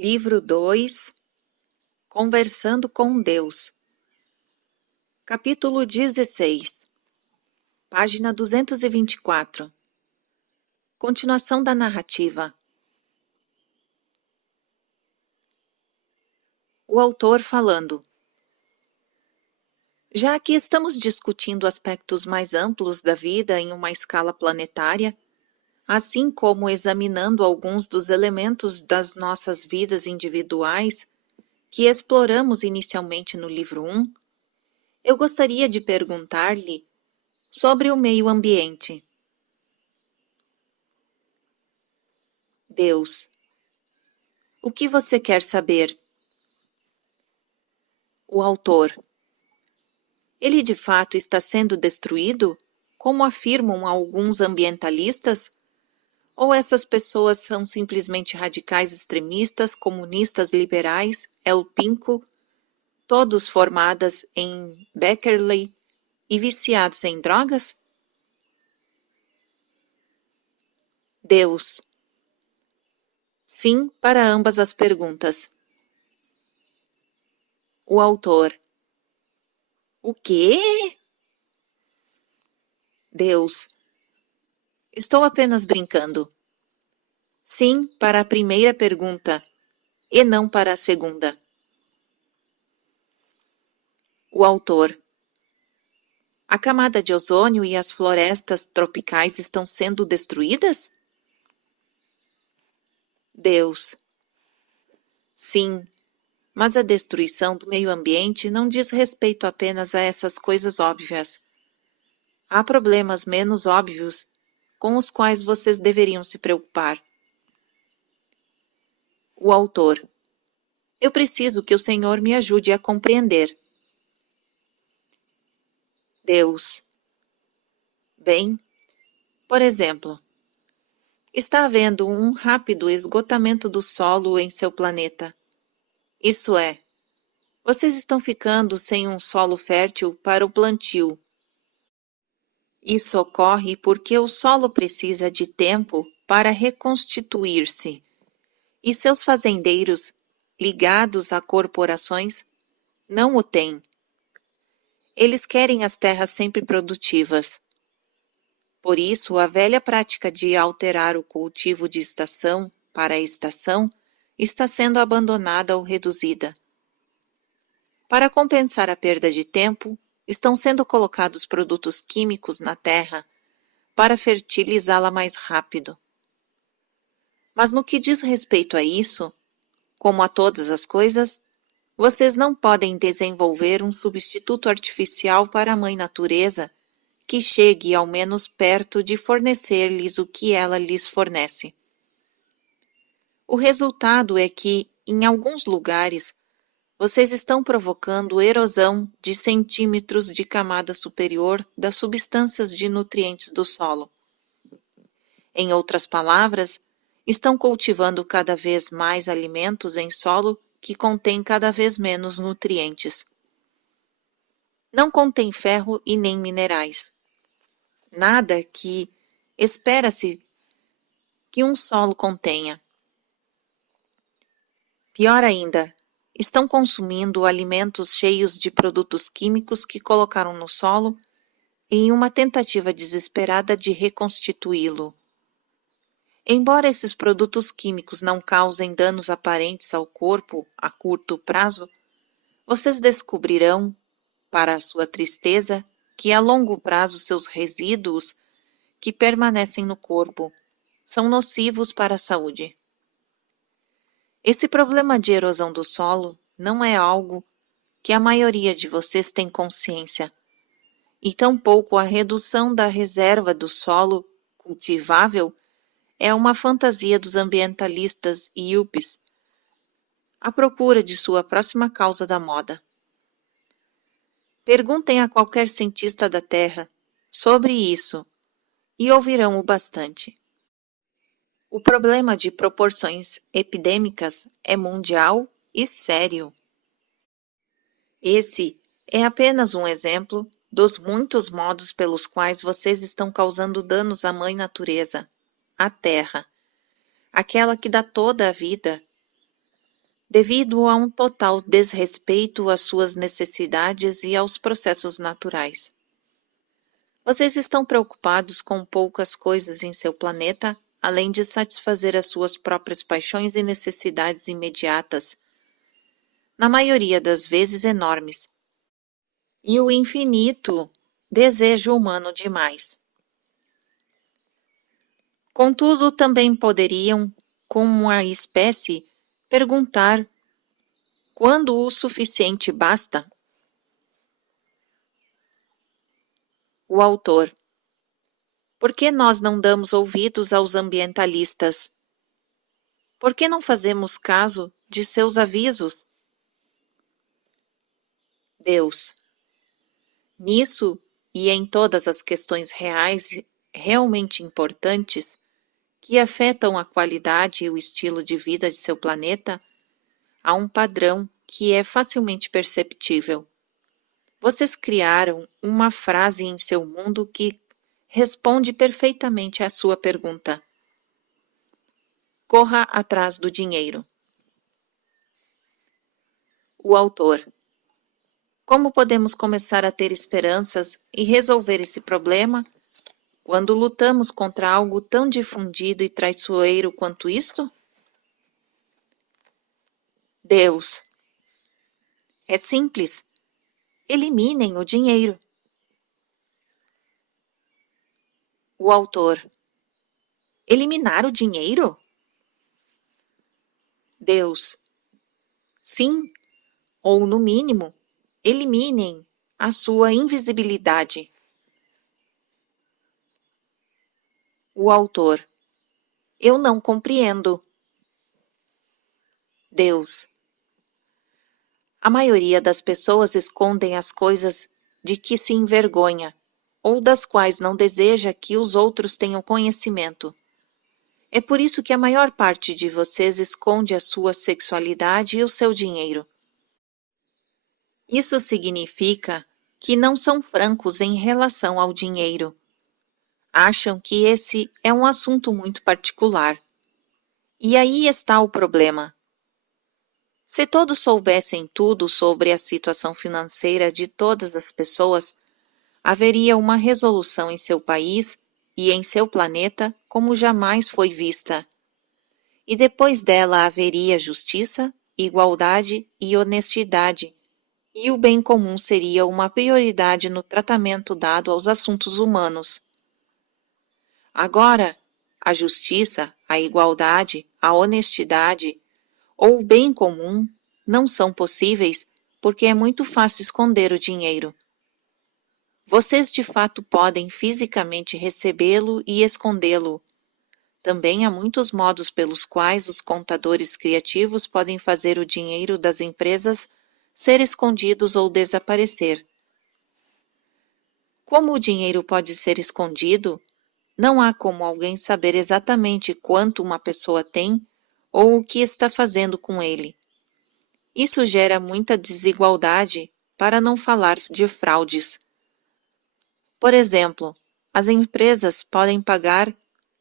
Livro 2, Conversando com Deus. Capítulo 16, página 224. Continuação da narrativa. O autor falando. Já que estamos discutindo aspectos mais amplos da vida em uma escala planetária, assim como examinando alguns dos elementos das nossas vidas individuais que exploramos inicialmente no livro 1, eu gostaria de perguntar-lhe sobre o meio ambiente. Deus. O que você quer saber? O autor. Ele de fato está sendo destruído, como afirmam alguns ambientalistas? Ou essas pessoas são simplesmente radicais extremistas, comunistas liberais, El Pinco, todos formadas em Beckerley e viciados em drogas? Deus. Sim, para ambas as perguntas. O autor. O quê? Deus. Estou apenas brincando. Sim, para a primeira pergunta, e não para a segunda. O autor. A camada de ozônio e as florestas tropicais estão sendo destruídas? Deus. Sim, mas a destruição do meio ambiente não diz respeito apenas a essas coisas óbvias. Há problemas menos óbvios com os quais vocês deveriam se preocupar. O autor. Eu preciso que o Senhor me ajude a compreender. Deus. Bem, por exemplo, está havendo um rápido esgotamento do solo em seu planeta. Isso é, vocês estão ficando sem um solo fértil para o plantio. Isso ocorre porque o solo precisa de tempo para reconstituir-se, e seus fazendeiros, ligados a corporações, não o têm. Eles querem as terras sempre produtivas. Por isso, a velha prática de alterar o cultivo de estação para estação está sendo abandonada ou reduzida. Para compensar a perda de tempo, estão sendo colocados produtos químicos na terra para fertilizá-la mais rápido. Mas no que diz respeito a isso, como a todas as coisas, vocês não podem desenvolver um substituto artificial para a Mãe Natureza que chegue ao menos perto de fornecer-lhes o que ela lhes fornece. O resultado é que, em alguns lugares, vocês estão provocando erosão de centímetros de camada superior das substâncias de nutrientes do solo. Em outras palavras, estão cultivando cada vez mais alimentos em solo que contém cada vez menos nutrientes. Não contém ferro e nem minerais. Nada que espera-se que um solo contenha. Pior ainda, estão consumindo alimentos cheios de produtos químicos que colocaram no solo em uma tentativa desesperada de reconstituí-lo. Embora esses produtos químicos não causem danos aparentes ao corpo a curto prazo, vocês descobrirão, para a sua tristeza, que a longo prazo seus resíduos, que permanecem no corpo, são nocivos para a saúde. Esse problema de erosão do solo não é algo que a maioria de vocês tem consciência, e tampouco a redução da reserva do solo cultivável é uma fantasia dos ambientalistas e yuppies, à procura de sua próxima causa da moda. Perguntem a qualquer cientista da Terra sobre isso e ouvirão o bastante. O problema de proporções epidêmicas é mundial e sério. Esse é apenas um exemplo dos muitos modos pelos quais vocês estão causando danos à Mãe Natureza, à Terra, aquela que dá toda a vida. devido a um total desrespeito às suas necessidades e aos processos naturais. Vocês estão preocupados com poucas coisas em seu planeta, além de satisfazer as suas próprias paixões e necessidades imediatas, na maioria das vezes enormes, e o infinito desejo humano demais. Contudo, também poderiam, como a espécie, perguntar quando o suficiente basta? O autor. Por que nós não damos ouvidos aos ambientalistas? Por que não fazemos caso de seus avisos? Deus. Nisso e em todas as questões reais realmente importantes que afetam a qualidade e o estilo de vida de seu planeta, há um padrão que é facilmente perceptível. Vocês criaram uma frase em seu mundo que responde perfeitamente à sua pergunta. Corra atrás do dinheiro. O autor. Como podemos começar a ter esperanças e resolver esse problema quando lutamos contra algo tão difundido e traiçoeiro quanto isto? Deus. É simples. Eliminem o dinheiro. O autor. Eliminar o dinheiro? Deus. Sim, ou no mínimo, eliminem a sua invisibilidade. O autor. Eu não compreendo. Deus. A maioria das pessoas escondem as coisas de que se envergonha, ou das quais não deseja que os outros tenham conhecimento. É por isso que a maior parte de vocês esconde a sua sexualidade e o seu dinheiro. Isso significa que não são francos em relação ao dinheiro. Acham que esse é um assunto muito particular. E aí está o problema. Se todos soubessem tudo sobre a situação financeira de todas as pessoas, haveria uma resolução em seu país e em seu planeta como jamais foi vista. E depois dela haveria justiça, igualdade e honestidade, e o bem comum seria uma prioridade no tratamento dado aos assuntos humanos. Agora, a justiça, a igualdade, a honestidade ou o bem comum não são possíveis porque é muito fácil esconder o dinheiro. Vocês de fato podem fisicamente recebê-lo e escondê-lo. Também há muitos modos pelos quais os contadores criativos podem fazer o dinheiro das empresas ser escondidos ou desaparecer. Como o dinheiro pode ser escondido, não há como alguém saber exatamente quanto uma pessoa tem ou o que está fazendo com ele. Isso gera muita desigualdade, para não falar de fraudes. Por exemplo, as empresas podem pagar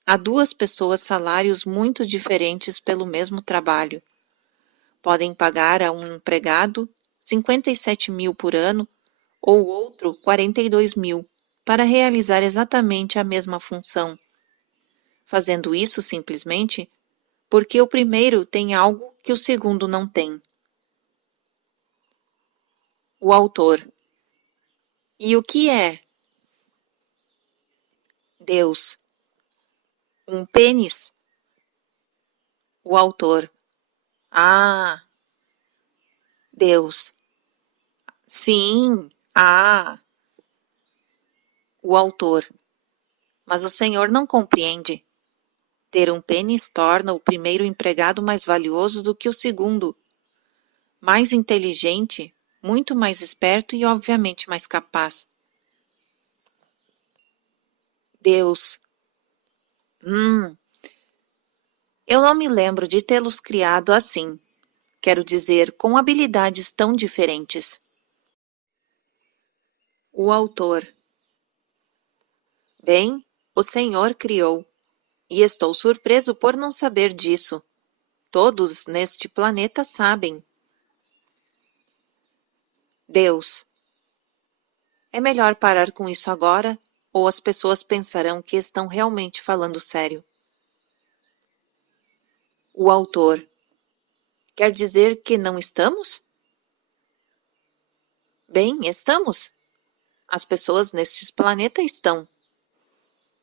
a duas pessoas salários muito diferentes pelo mesmo trabalho. Podem pagar a um empregado 57 mil por ano ou outro 42 mil para realizar exatamente a mesma função, fazendo isso simplesmente porque o primeiro tem algo que o segundo não tem. O autor. E o que é? Deus. Um pênis? O autor. Ah, Deus. Sim, o autor. Mas o senhor não compreende. Ter um pênis torna o primeiro empregado mais valioso do que o segundo, mais inteligente, muito mais esperto e obviamente mais capaz. Deus. Eu não me lembro de tê-los criado assim. Quero dizer, com habilidades tão diferentes. O autor. Bem, o Senhor criou, e estou surpreso por não saber disso. Todos neste planeta sabem. Deus. É melhor parar com isso agora, ou as pessoas pensarão que estão realmente falando sério. O autor. Quer dizer que não estamos? Bem, estamos. As pessoas neste planeta estão.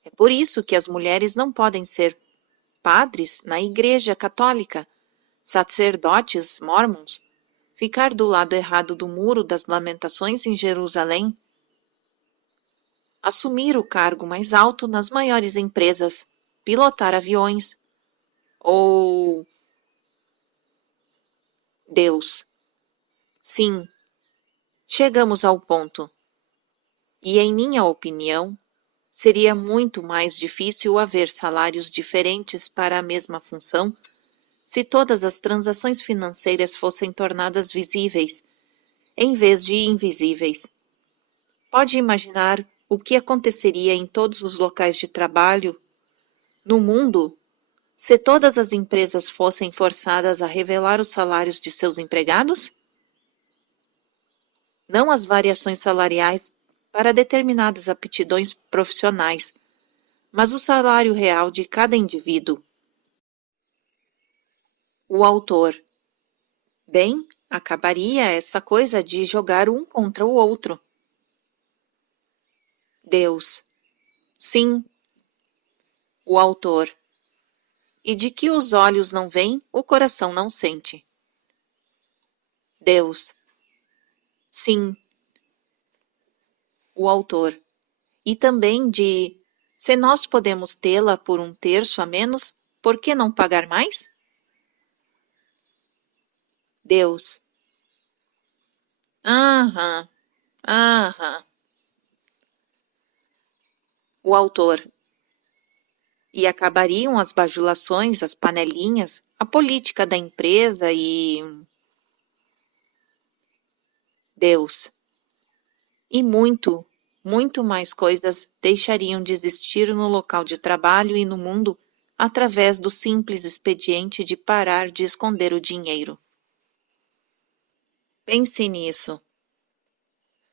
É por isso que as mulheres não podem ser padres na Igreja Católica, sacerdotes mormons, ficar do lado errado do Muro das Lamentações em Jerusalém, assumir o cargo mais alto nas maiores empresas, pilotar aviões, ou Deus. Sim, chegamos ao ponto. E, em minha opinião, seria muito mais difícil haver salários diferentes para a mesma função se todas as transações financeiras fossem tornadas visíveis, em vez de invisíveis. Pode imaginar o que aconteceria em todos os locais de trabalho no mundo se todas as empresas fossem forçadas a revelar os salários de seus empregados? Não as variações salariais para determinadas aptidões profissionais, mas o salário real de cada indivíduo. O autor. Bem, acabaria essa coisa de jogar um contra o outro. Deus. Sim. O autor. E de que os olhos não veem, o coração não sente. Deus. Sim. O autor. E também de, se nós podemos tê-la por 1/3 a menos, por que não pagar mais? Deus. Aham, aham. O autor. E acabariam as bajulações, as panelinhas, a política da empresa e... Deus. E muito, muito mais coisas deixariam de existir no local de trabalho e no mundo através do simples expediente de parar de esconder o dinheiro. Pense nisso.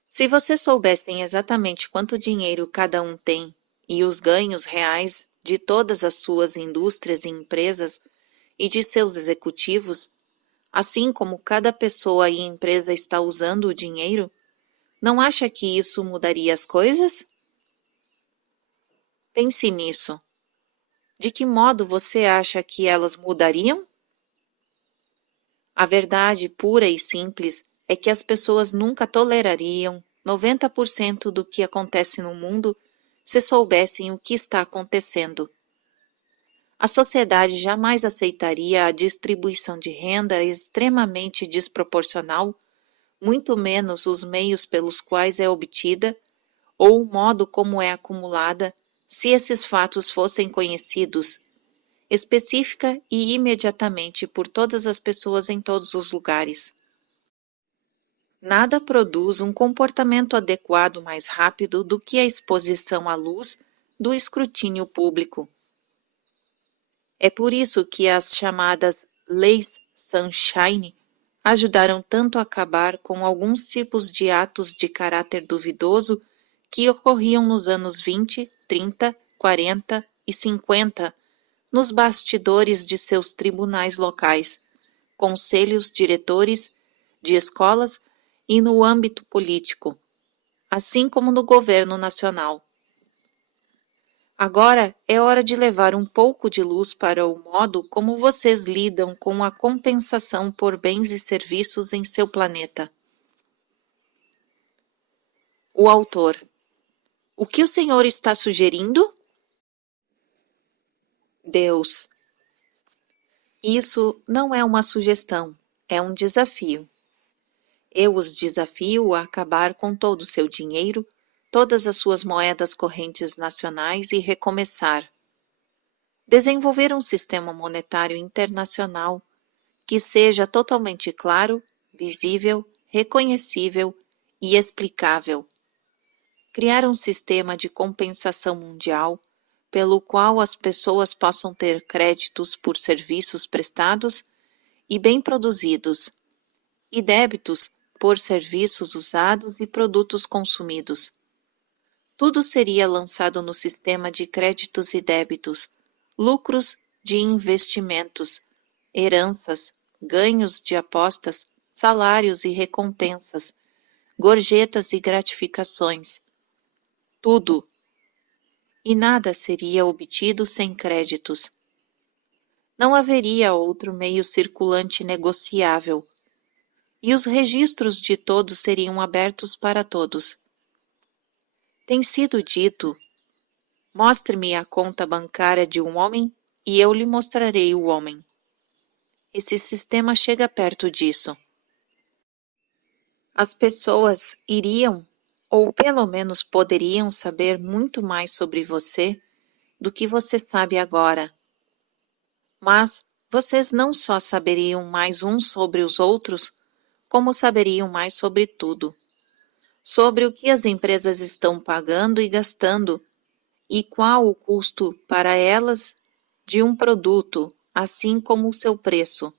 Se vocês soubessem exatamente quanto dinheiro cada um tem e os ganhos reais de todas as suas indústrias e empresas e de seus executivos, assim como cada pessoa e empresa está usando o dinheiro, não acha que isso mudaria as coisas? Pense nisso. De que modo você acha que elas mudariam? A verdade pura e simples é que as pessoas nunca tolerariam 90% do que acontece no mundo se soubessem o que está acontecendo. A sociedade jamais aceitaria a distribuição de renda extremamente desproporcional, muito menos os meios pelos quais é obtida ou o modo como é acumulada, se esses fatos fossem conhecidos específica e imediatamente por todas as pessoas em todos os lugares. Nada produz um comportamento adequado mais rápido do que a exposição à luz do escrutínio público. É por isso que as chamadas leis Sunshine ajudaram tanto a acabar com alguns tipos de atos de caráter duvidoso que ocorriam nos anos 20, 30, 40 e 50, nos bastidores de seus tribunais locais, conselhos diretores de escolas e no âmbito político, assim como no governo nacional. Agora é hora de levar um pouco de luz para o modo como vocês lidam com a compensação por bens e serviços em seu planeta. O autor. O que o senhor está sugerindo? Deus. Isso não é uma sugestão, é um desafio. Eu os desafio a acabar com todo o seu dinheiro, todas as suas moedas correntes nacionais e recomeçar. Desenvolver um sistema monetário internacional que seja totalmente claro, visível, reconhecível e explicável. Criar um sistema de compensação mundial pelo qual as pessoas possam ter créditos por serviços prestados e bem produzidos, e débitos por serviços usados e produtos consumidos. Tudo seria lançado no sistema de créditos e débitos, lucros de investimentos, heranças, ganhos de apostas, salários e recompensas, gorjetas e gratificações. Tudo. E nada seria obtido sem créditos. Não haveria outro meio circulante negociável, e os registros de todos seriam abertos para todos. Tem sido dito: mostre-me a conta bancária de um homem e eu lhe mostrarei o homem. Esse sistema chega perto disso. As pessoas iriam, ou pelo menos poderiam saber muito mais sobre você do que você sabe agora. Mas vocês não só saberiam mais uns sobre os outros, como saberiam mais sobre tudo. Sobre o que as empresas estão pagando e gastando, e qual o custo para elas de um produto, assim como o seu preço.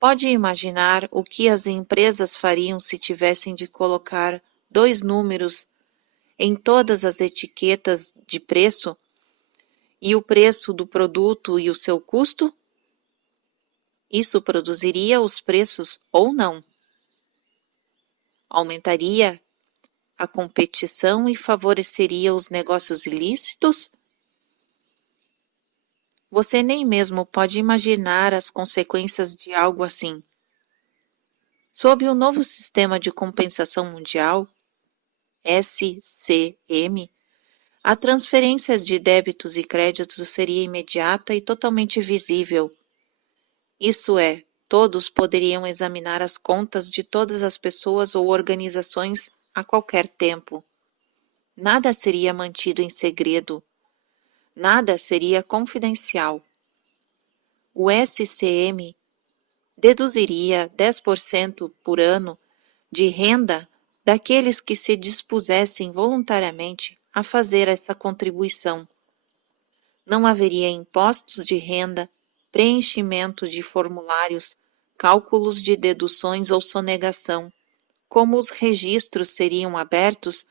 Pode imaginar o que as empresas fariam se tivessem de colocar 2 números em todas as etiquetas de preço e o preço do produto e o seu custo? Isso produziria os preços ou não? Aumentaria a competição e favoreceria os negócios ilícitos? Você nem mesmo pode imaginar as consequências de algo assim. Sob o novo sistema de compensação mundial, SCM, a transferência de débitos e créditos seria imediata e totalmente visível. Isso é, todos poderiam examinar as contas de todas as pessoas ou organizações a qualquer tempo. Nada seria mantido em segredo. Nada seria confidencial. O SCM deduziria 10% por ano de renda daqueles que se dispusessem voluntariamente a fazer essa contribuição. Não haveria impostos de renda, preenchimento de formulários, cálculos de deduções ou sonegação. Como os registros seriam abertos,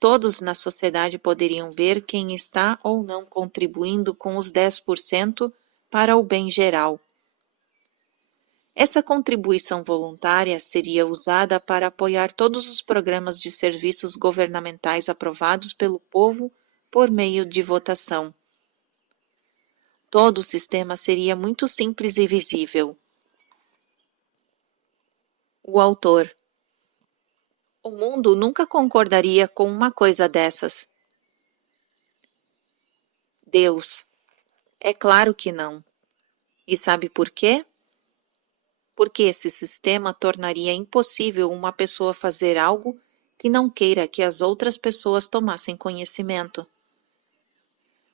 todos na sociedade poderiam ver quem está ou não contribuindo com os 10% para o bem geral. Essa contribuição voluntária seria usada para apoiar todos os programas de serviços governamentais aprovados pelo povo por meio de votação. Todo o sistema seria muito simples e visível. O autor: o mundo nunca concordaria com uma coisa dessas. Deus: é claro que não. E sabe por quê? Porque esse sistema tornaria impossível uma pessoa fazer algo que não queira que as outras pessoas tomassem conhecimento.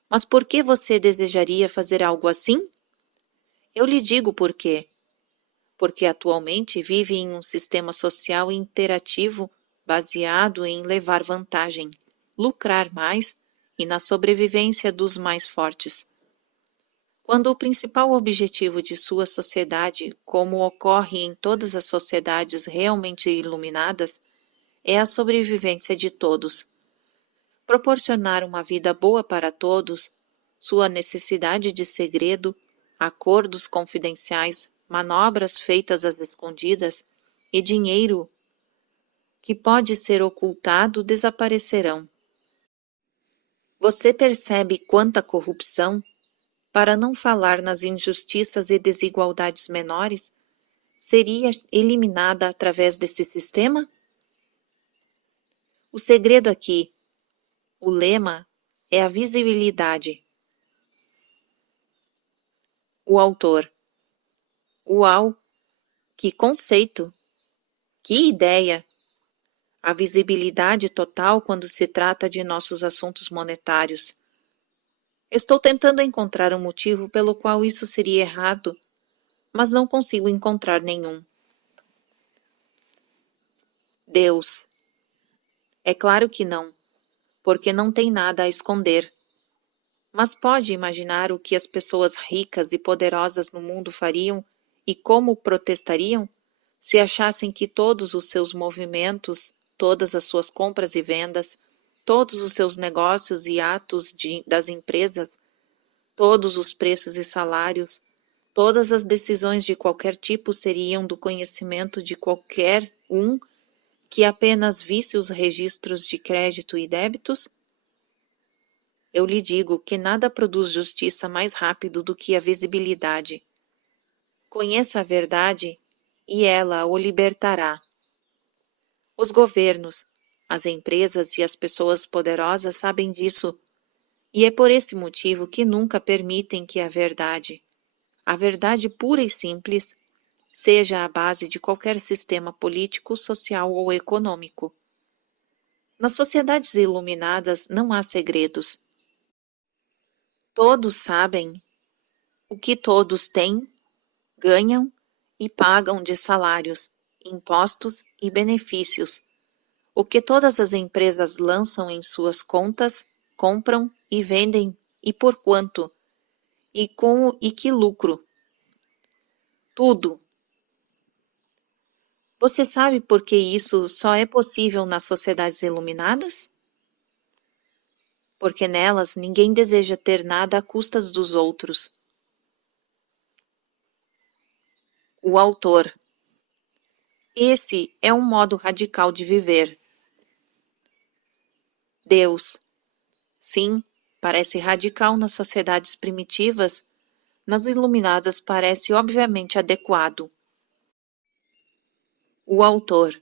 Mas por que você desejaria fazer algo assim? Eu lhe digo por quê. Porque atualmente vive em um sistema social interativo baseado em levar vantagem, lucrar mais e na sobrevivência dos mais fortes. Quando o principal objetivo de sua sociedade, como ocorre em todas as sociedades realmente iluminadas, é a sobrevivência de todos. Proporcionar uma vida boa para todos, sua necessidade de segredo, acordos confidenciais, manobras feitas às escondidas e dinheiro que pode ser ocultado desaparecerão. Você percebe quanta corrupção, para não falar nas injustiças e desigualdades menores, seria eliminada através desse sistema? O segredo aqui, o lema, é a visibilidade. O autor: uau! Que conceito! Que ideia! A visibilidade total quando se trata de nossos assuntos monetários. Estou tentando encontrar um motivo pelo qual isso seria errado, mas não consigo encontrar nenhum. Deus: é claro que não, porque não tem nada a esconder. Mas pode imaginar o que as pessoas ricas e poderosas no mundo fariam e como protestariam se achassem que todos os seus movimentos, todas as suas compras e vendas, todos os seus negócios e atos das empresas, todos os preços e salários, todas as decisões de qualquer tipo seriam do conhecimento de qualquer um que apenas visse os registros de crédito e débitos? Eu lhe digo que nada produz justiça mais rápido do que a visibilidade. Conheça a verdade e ela o libertará. Os governos, as empresas e as pessoas poderosas sabem disso, e é por esse motivo que nunca permitem que a verdade pura e simples, seja a base de qualquer sistema político, social ou econômico. Nas sociedades iluminadas não há segredos. Todos sabem o que todos têm, ganham e pagam de salários, impostos e benefícios, o que todas as empresas lançam em suas contas, compram e vendem e por quanto, e que lucro. Tudo. Você sabe por que isso só é possível nas sociedades iluminadas? Porque nelas ninguém deseja ter nada à custas dos outros. O autor. Esse é um modo radical de viver. Deus. Sim, parece radical nas sociedades primitivas, nas iluminadas parece obviamente adequado. O autor.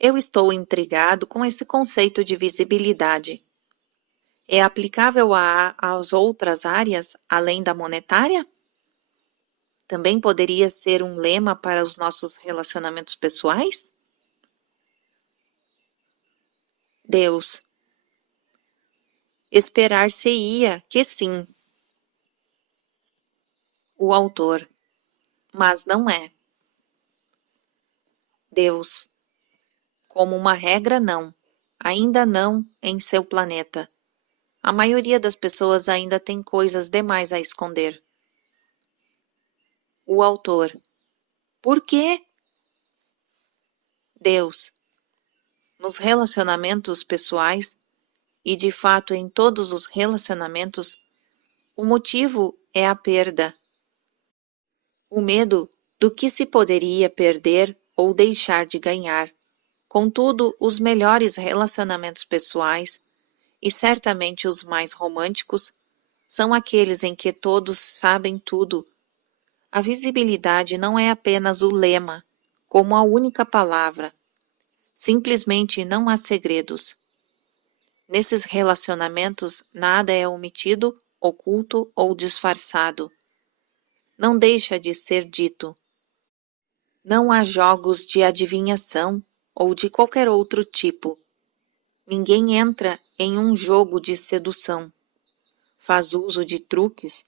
Eu estou intrigado com esse conceito de visibilidade. É aplicável às outras áreas, além da monetária? Também poderia ser um lema para os nossos relacionamentos pessoais? Deus. Esperar-se-ia que sim. O autor. Mas não é. Deus. Como uma regra, não. Ainda não em seu planeta. A maioria das pessoas ainda tem coisas demais a esconder. O autor. Por quê? Deus. Nos relacionamentos pessoais, e de fato em todos os relacionamentos, o motivo é a perda. O medo do que se poderia perder ou deixar de ganhar. Contudo, os melhores relacionamentos pessoais, e certamente os mais românticos, são aqueles em que todos sabem tudo. A visibilidade não é apenas o lema, como a única palavra. Simplesmente não há segredos. Nesses relacionamentos, nada é omitido, oculto ou disfarçado. Não deixa de ser dito. Não há jogos de adivinhação ou de qualquer outro tipo. Ninguém entra em um jogo de sedução, faz uso de truques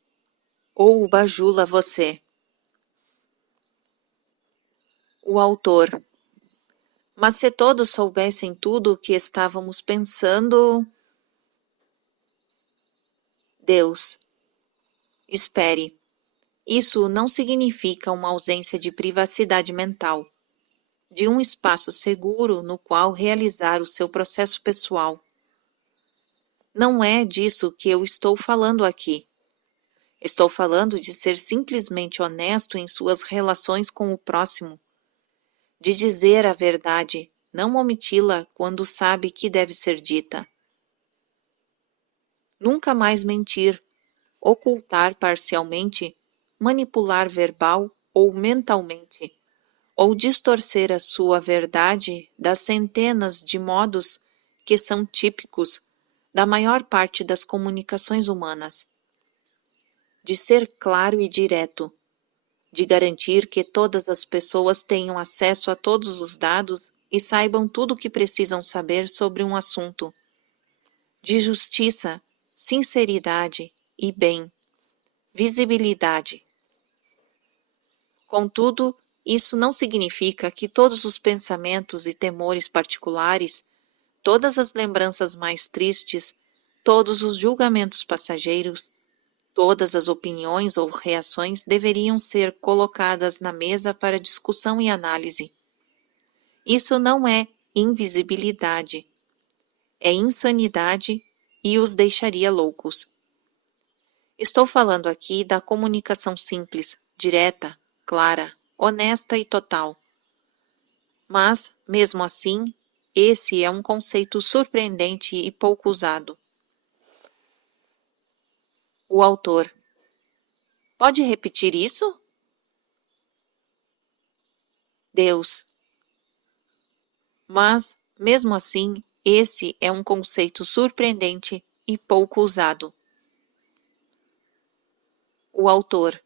ou bajula você. O autor. Mas se todos soubessem tudo o que estávamos pensando... Deus. Espere. Isso não significa uma ausência de privacidade mental, de um espaço seguro no qual realizar o seu processo pessoal. Não é disso que eu estou falando aqui. Estou falando de ser simplesmente honesto em suas relações com o próximo, de dizer a verdade, não omiti-la quando sabe que deve ser dita. Nunca mais mentir, ocultar parcialmente, manipular verbal ou mentalmente, ou distorcer a sua verdade das centenas de modos que são típicos da maior parte das comunicações humanas. De ser claro e direto, de garantir que todas as pessoas tenham acesso a todos os dados e saibam tudo o que precisam saber sobre um assunto. De justiça, sinceridade e bem, visibilidade. Contudo, isso não significa que todos os pensamentos e temores particulares, todas as lembranças mais tristes, todos os julgamentos passageiros, todas as opiniões ou reações deveriam ser colocadas na mesa para discussão e análise. Isso não é invisibilidade, é insanidade e os deixaria loucos. Estou falando aqui da comunicação simples, direta, clara, honesta e total. Mas, mesmo assim, esse é um conceito surpreendente e pouco usado. O autor. Pode repetir isso? Deus. Mas, mesmo assim, esse é um conceito surpreendente e pouco usado. O autor.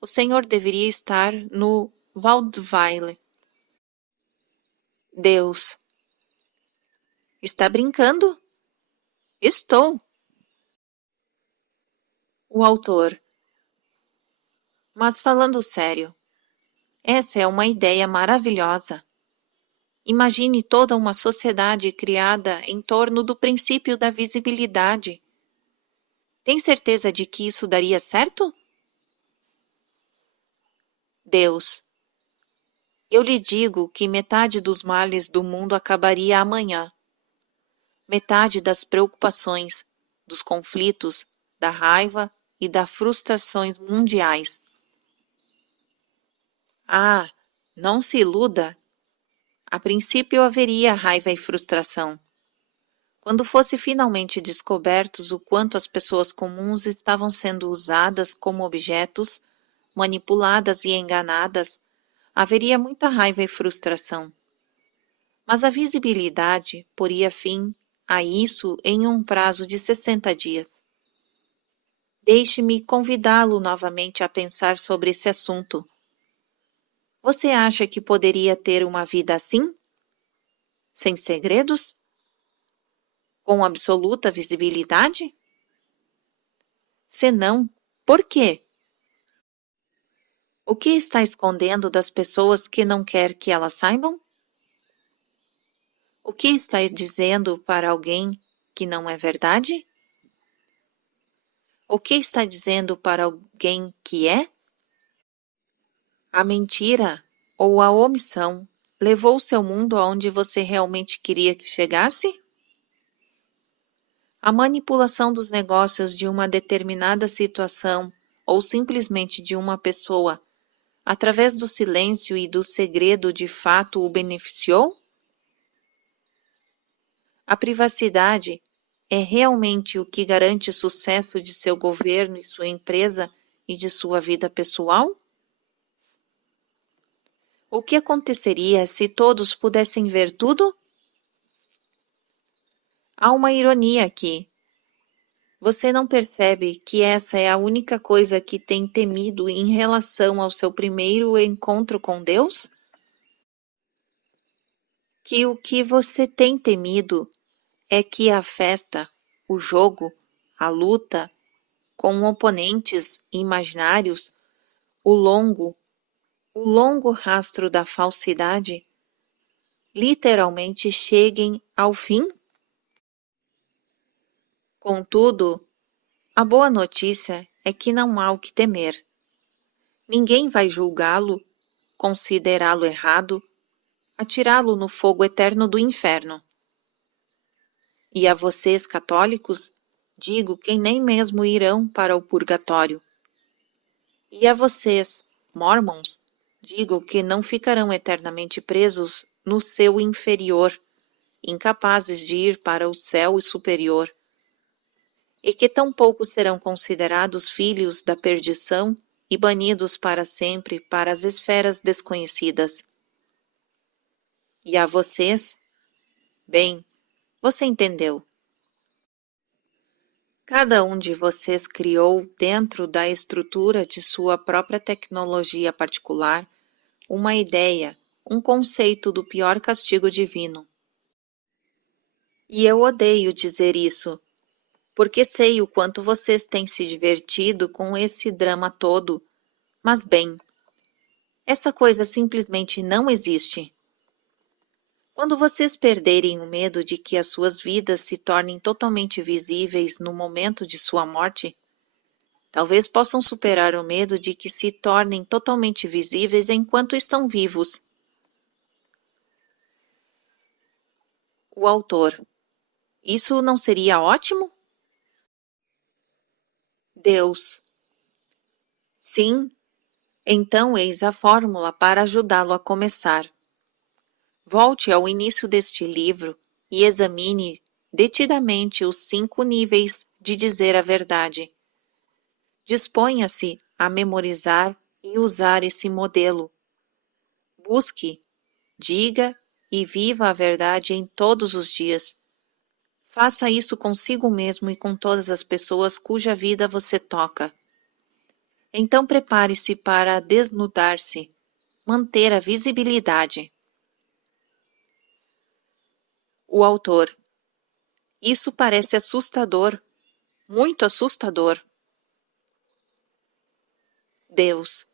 O Senhor deveria estar no Waldweile. Deus. Está brincando? Estou. O autor. Mas falando sério, essa é uma ideia maravilhosa. Imagine toda uma sociedade criada em torno do princípio da visibilidade. Tem certeza de que isso daria certo? Deus. Eu lhe digo que metade dos males do mundo acabaria amanhã. Metade das preocupações, dos conflitos, da raiva e das frustrações mundiais. Ah, não se iluda. A princípio haveria raiva e frustração. Quando fosse finalmente descobertos o quanto as pessoas comuns estavam sendo usadas como objetos, manipuladas e enganadas, haveria muita raiva e frustração. Mas a visibilidade poria fim a isso em um prazo de 60 dias. Deixe-me convidá-lo novamente a pensar sobre esse assunto. Você acha que poderia ter uma vida assim? Sem segredos? Com absoluta visibilidade? Se não, por quê? O que está escondendo das pessoas que não quer que elas saibam? O que está dizendo para alguém que não é verdade? O que está dizendo para alguém que é? A mentira ou a omissão levou seu mundo aonde você realmente queria que chegasse? A manipulação dos negócios de uma determinada situação ou simplesmente de uma pessoa, através do silêncio e do segredo de fato o beneficiou? A privacidade é realmente o que garante o sucesso de seu governo e sua empresa e de sua vida pessoal? O que aconteceria se todos pudessem ver tudo? Há uma ironia aqui. Você não percebe que essa é a única coisa que tem temido em relação ao seu primeiro encontro com Deus? Que o que você tem temido é que a festa, o jogo, a luta com oponentes imaginários, o longo rastro da falsidade, literalmente cheguem ao fim? Contudo, a boa notícia é que não há o que temer. Ninguém vai julgá-lo, considerá-lo errado, atirá-lo no fogo eterno do inferno. E a vocês, católicos, digo que nem mesmo irão para o purgatório. E a vocês, mormons, digo que não ficarão eternamente presos no seu inferior, incapazes de ir para o céu superior, e que tampouco serão considerados filhos da perdição e banidos para sempre para as esferas desconhecidas. E a vocês? Bem, você entendeu. Cada um de vocês criou, dentro da estrutura de sua própria tecnologia particular, uma ideia, um conceito do pior castigo divino. E eu odeio dizer isso, porque sei o quanto vocês têm se divertido com esse drama todo, mas bem, essa coisa simplesmente não existe. Quando vocês perderem o medo de que as suas vidas se tornem totalmente visíveis no momento de sua morte, talvez possam superar o medo de que se tornem totalmente visíveis enquanto estão vivos. O autor: isso não seria ótimo? Deus: sim, então eis a fórmula para ajudá-lo a começar. Volte ao início deste livro e examine detidamente os 5 níveis de dizer a verdade. Disponha-se a memorizar e usar esse modelo. Busque, diga e viva a verdade em todos os dias. Faça isso consigo mesmo e com todas as pessoas cuja vida você toca. Então prepare-se para desnudar-se, manter a visibilidade. O autor: isso parece assustador, muito assustador. Deus: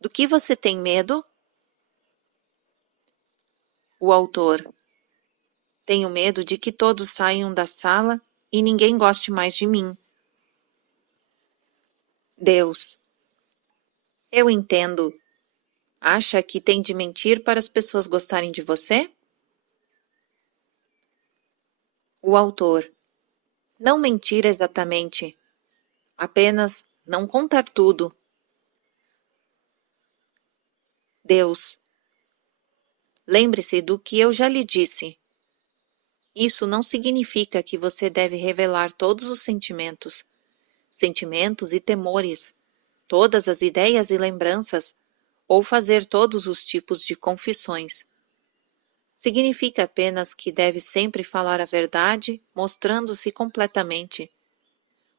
do que você tem medo? O autor: tenho medo de que todos saiam da sala e ninguém goste mais de mim. Deus: eu entendo. Acha que tem de mentir para as pessoas gostarem de você? O autor: não mentir exatamente. Apenas não contar tudo. Deus: lembre-se do que eu já lhe disse. Isso não significa que você deve revelar todos os sentimentos e temores, todas as ideias e lembranças, ou fazer todos os tipos de confissões. Significa apenas que deve sempre falar a verdade, mostrando-se completamente.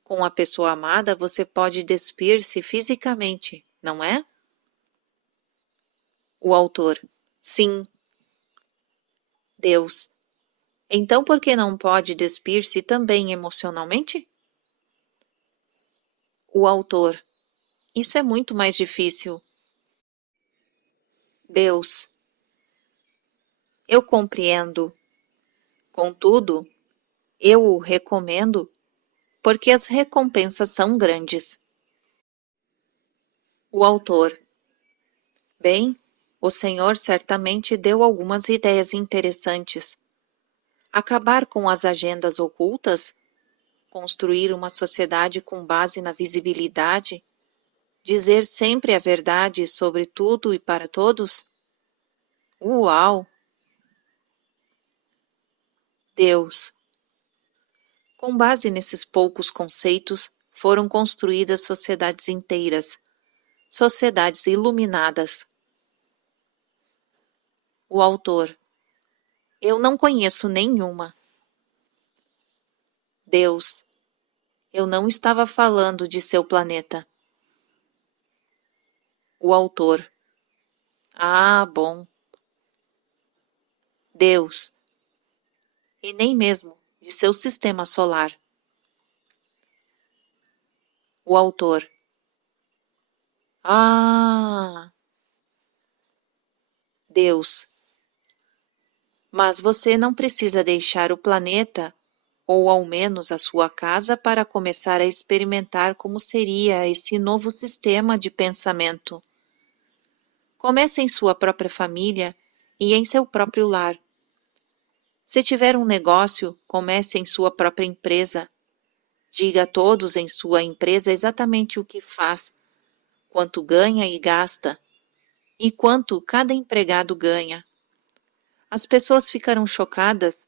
Com a pessoa amada você pode despir-se fisicamente, não é? O autor: sim. Deus: então por que não pode despir-se também emocionalmente? O autor: isso é muito mais difícil. Deus: eu compreendo. Contudo, eu o recomendo porque as recompensas são grandes. O autor: bem, o Senhor certamente deu algumas ideias interessantes. Acabar com as agendas ocultas, construir uma sociedade com base na visibilidade, dizer sempre a verdade sobre tudo e para todos? Uau! Deus: com base nesses poucos conceitos, foram construídas sociedades inteiras, sociedades iluminadas. O autor: eu não conheço nenhuma. Deus: eu não estava falando de seu planeta. O autor: ah, bom. Deus: e nem mesmo de seu sistema solar. O autor: ah. Deus: mas você não precisa deixar o planeta, ou ao menos a sua casa, para começar a experimentar como seria esse novo sistema de pensamento. Comece em sua própria família e em seu próprio lar. Se tiver um negócio, comece em sua própria empresa. Diga a todos em sua empresa exatamente o que faz, quanto ganha e gasta, e quanto cada empregado ganha. As pessoas ficarão chocadas.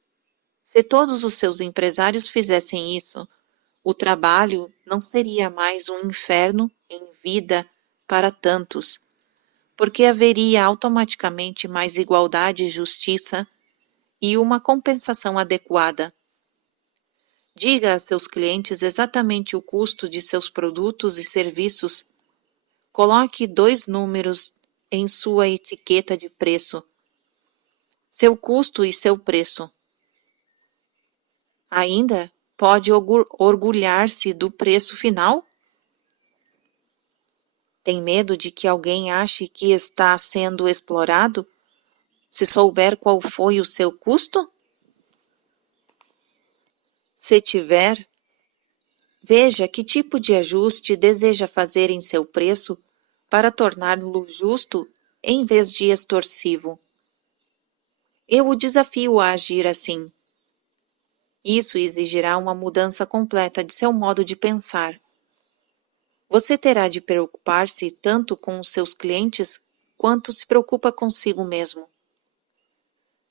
Se todos os seus empresários fizessem isso, o trabalho não seria mais um inferno em vida para tantos, porque haveria automaticamente mais igualdade e justiça e uma compensação adequada. Diga a seus clientes exatamente o custo de seus produtos e serviços. Coloque 2 números em sua etiqueta de preço. Seu custo e seu preço. Ainda pode orgulhar-se do preço final? Tem medo de que alguém ache que está sendo explorado? se souber qual foi o seu custo? Se tiver, veja que tipo de ajuste deseja fazer em seu preço para torná-lo justo em vez de extorsivo. Eu o desafio a agir assim. Isso exigirá uma mudança completa de seu modo de pensar. Você terá de preocupar-se tanto com os seus clientes quanto se preocupa consigo mesmo.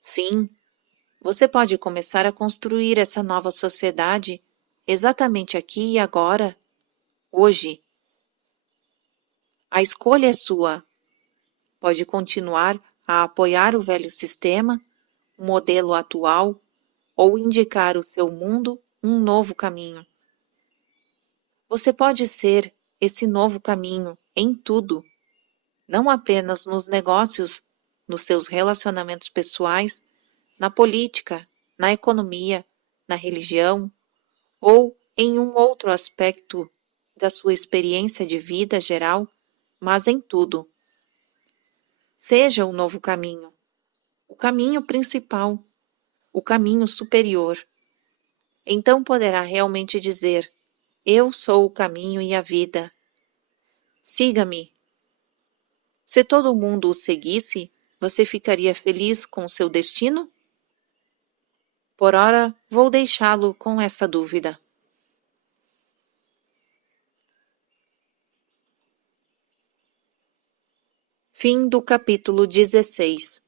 Sim, você pode começar a construir essa nova sociedade exatamente aqui e agora, hoje. A escolha é sua. Pode continuar a apoiar o velho sistema, o modelo atual, ou indicar o seu mundo um novo caminho. Você pode ser esse novo caminho em tudo, não apenas nos negócios, nos seus relacionamentos pessoais, na política, na economia, na religião ou em um outro aspecto da sua experiência de vida geral, mas em tudo. Seja o novo caminho, o caminho principal, o caminho superior. Então poderá realmente dizer: Eu sou o caminho e a vida. Siga-me. Se todo mundo o seguisse, você ficaria feliz com seu destino? Por ora, vou deixá-lo com essa dúvida. Fim do capítulo 16.